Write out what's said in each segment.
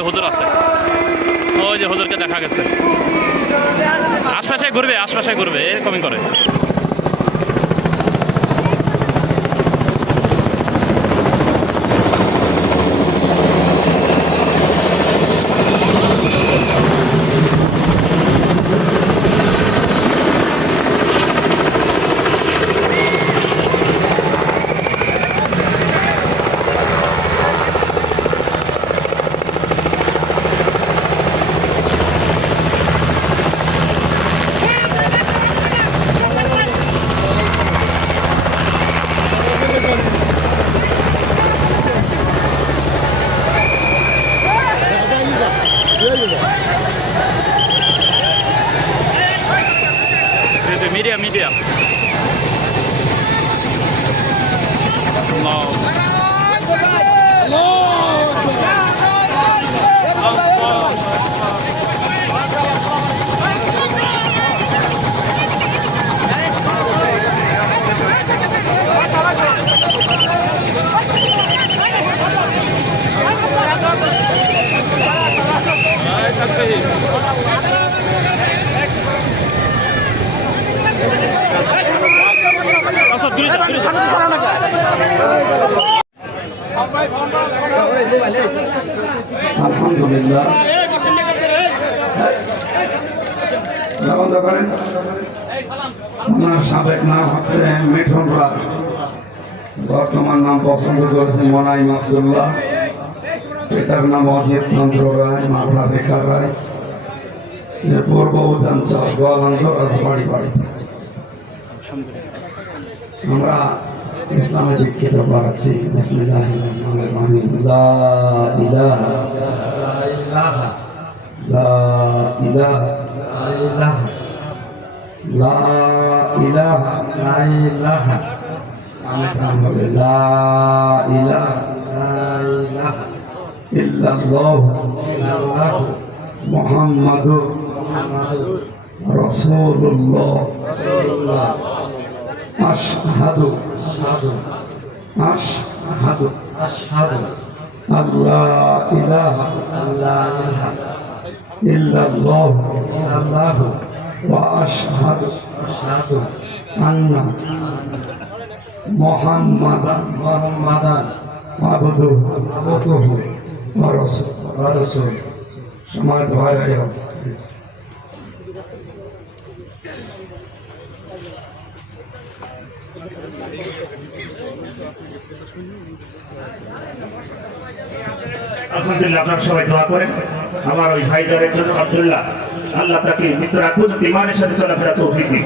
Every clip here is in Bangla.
যে হুজুর আছে। ওই যে হুজুরকে দেখা গেছে। আশপাশে ঘুরবে আশপাশে ঘুরবে এরকমই করে। জি জি সাবেক নাম হচ্ছে মিঠুন রায়। বর্তমান নাম পছন্দ করেছেন মনাইম আবদুল্লাহ পিতার নাম অজিত চন্দ্র রায় মাথা রেখা রায়। পূর্ব উজাঞ্চল গোয়ালন্দ রাজবাড়ি বাড়ি আমরা ইসলামে দীক্ষিত করাচ্ছি বিসমিল্লাহির রহমানির আশহাদু আশহাদু আশহাদু, আল্লাহ ইলাহা আল্লাহ ইল্লাল্লাহ ইল্লাল্লাহ আন্না মুহাম্মাদান মুহাম্মাদান আবদুহু আবদুহু ওয়া সময় ভাই আলহামদুলিল্লাহ আপনারা সবাই দোয়া করেন। আমার ওই ভাইজারের জন্য আব্দুল্লাহ আল্লাহ তাকে মৃত্যু রাখুন ইমানের সাথে চলাফেরা তৌফিক দিন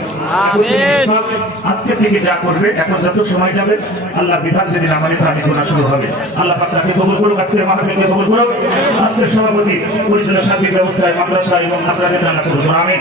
আজকে থেকে যা করবে এখন যত সময় যাবে আল্লাহ বিধান যদি না মানে তাহলে গোনা শুরু হবে। আল্লাহ তাকে কবুল করুক আজকের মাহফিলকে কবুল করুক। আজকের সভাপতি পরিচালনা সার্বিক ব্যবস্থায় মাদ্রাসা এবং মাদ্রাসা কবুল করুন আমিন।